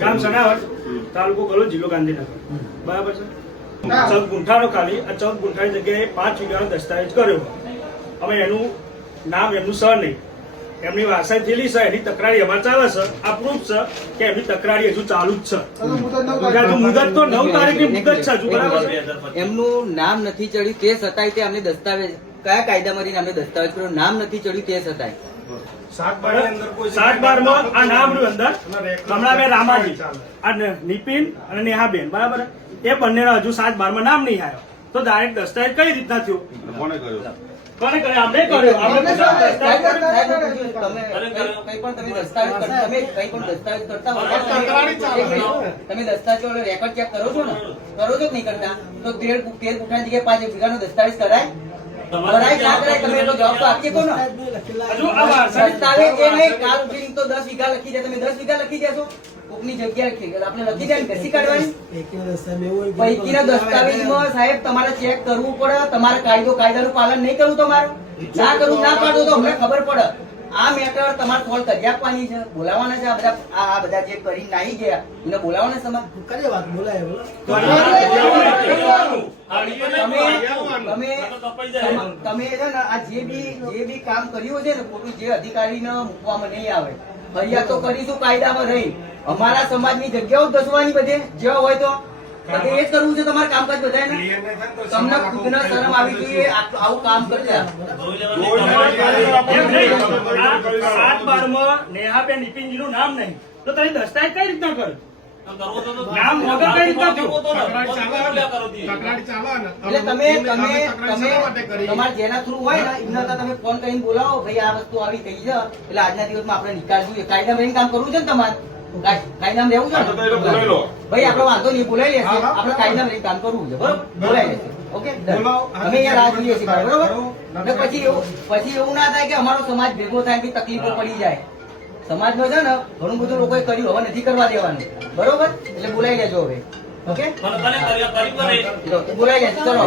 ગામ સનાવર તાલુકો ગલોદ જિલ્લો ગાંધીનગર. બરાબર છે? ચૌદ ગુંઠાનો ખાલી આ ચૌદ ગુંઠાની જગ્યાએ પાંચ વીઘાનો દસ્તાવેજ કર્યો. હવે એનું નામ એમનું સર નહીં એમની વારસાઈ થયેલી છે એની તકરારી અમારે ચાલે છે. આ પ્રૂફ છે કે એમની તકરારી હજુ ચાલુ જ છે. મુદત નવ હજુ તારીખ. મુદત તો નવ તારીખની મુદત છે હજુ બરાબર એમનું નામ નથી ચડ્યું તે છતાંય તે અમને દસ્તાવેજ કયા કાયદામાંથી અમને દસ્તાવેજ કર્યો? નામ નથી ચડ્યું તે છતાંય સાત બારમાં આ નામ રહ્યું અંદર કમળાબેન રામાજી આ નિપિન અને નેહાબેન બરાબર? એ બંને હજુ સાત બારમાં નામ નહીં આવ્યો. તો ડાયરેક્ટ દસ્તાવેજ કઈ રીતના થયો? કોને કર્યો? કોને કર્યો? આપણે કર્યો. આપણે સાહેબ, દસ્તાવેજ સાહેબ, કર્યો. તમે કંઈ પણ તમે દસ્તાવેજ કરતા તમે કઈ પણ દસ્તાવેજ કરતા તમે દસ્તાવેજ રેકોર્ડ ચેક કરો છો ને? કરો છો કે નહીં કરતા? તો તેર તેર ગુંઠાની જગ્યાએ પાંચ વીઘાનો દસ્તાવેજ કરાય. કરાય ના કરાય તમે એટલો જવાબ તો આપી કોનો? હજુ આ વારસાઈ દસ્તાવેજ એ નહીં કાલ ઉઠીને તો 10 વીઘા લખી દે તમે 10 વીઘા લખી દેશો. કોકની જગ્યા લખી આપણે લખી દે ને ઘસી કાઢવાની. પૈકીના દસ્તાવેજમાં સાહેબ તમારે ચેક કરવું પડે. તમારે કાયદો કાયદાનું પાલન નહીં કરવું તમારે. ના કરવું ના પાડવું તો અમને ખબર પડે. આ મેટર તમારે કોલ કરી આપવાની છે? બોલાવવાના છે આ બધા આ બધા જે કરી નાહી ગયા. એને બોલાવવાના સમા. કરે વાત બોલાય બોલો. તમે તમે તમે છે ને આ જે બી જે બી કામ કર્યું છે ને ખોટું જે અધિકારીને મૂકવામાં નહીં આવે. ફરિયાદ તો કરીશું કાયદામાં રહી. અમારા સમાજની જગ્યાઓ દસવાની બધે જેવા હોય તો. બધે એ જ કરવું છે તમારે કામકાજ બધાને તમને ખુદને શરમ આવી જોઈએ આવું કામ કરી એમ સાત બારમાં નેહાબેન નિપિનજી નું નામ નહીં. તો તમે દસ્તાવેજ કઈ રીતના કર્યો નામ વગર કઈ રીતના થયું? એટલે તમે તમે તમે તમારે જેના થ્રુ હોય ને એમના તમે ફોન કરીને બોલાવો ભાઈ આ વસ્તુ આવી થઈ છે. એટલે આજના દિવસમાં આપણે નિકાલ જોઈએ કાયદામાં રહીને કામ કરવું છે ને તમારે? કાય- કાયદામાં રહેવું છે ભાઈ આપણે વાંધો નહીં બોલાવી લેશે. કાયદામાં રહીને કામ કરવું છે. બરોબર? બોલાવી લેશે. ઓકે? અમે અહીંયા રાહ જોઈએ છીએ બરોબર? પછી એવું પછી એવું ના થાય કે અમારો સમાજ ભેગો થાય કે તકલીફો પડી જાય. સમાજમાં છે ને ઘણું બધું લોકોએ કર્યું હવે નથી કરવા દેવાનું. બરોબર? એટલે બોલાઈ લેજો હવે. ઓકે બોલાઈ લેજો ચલો.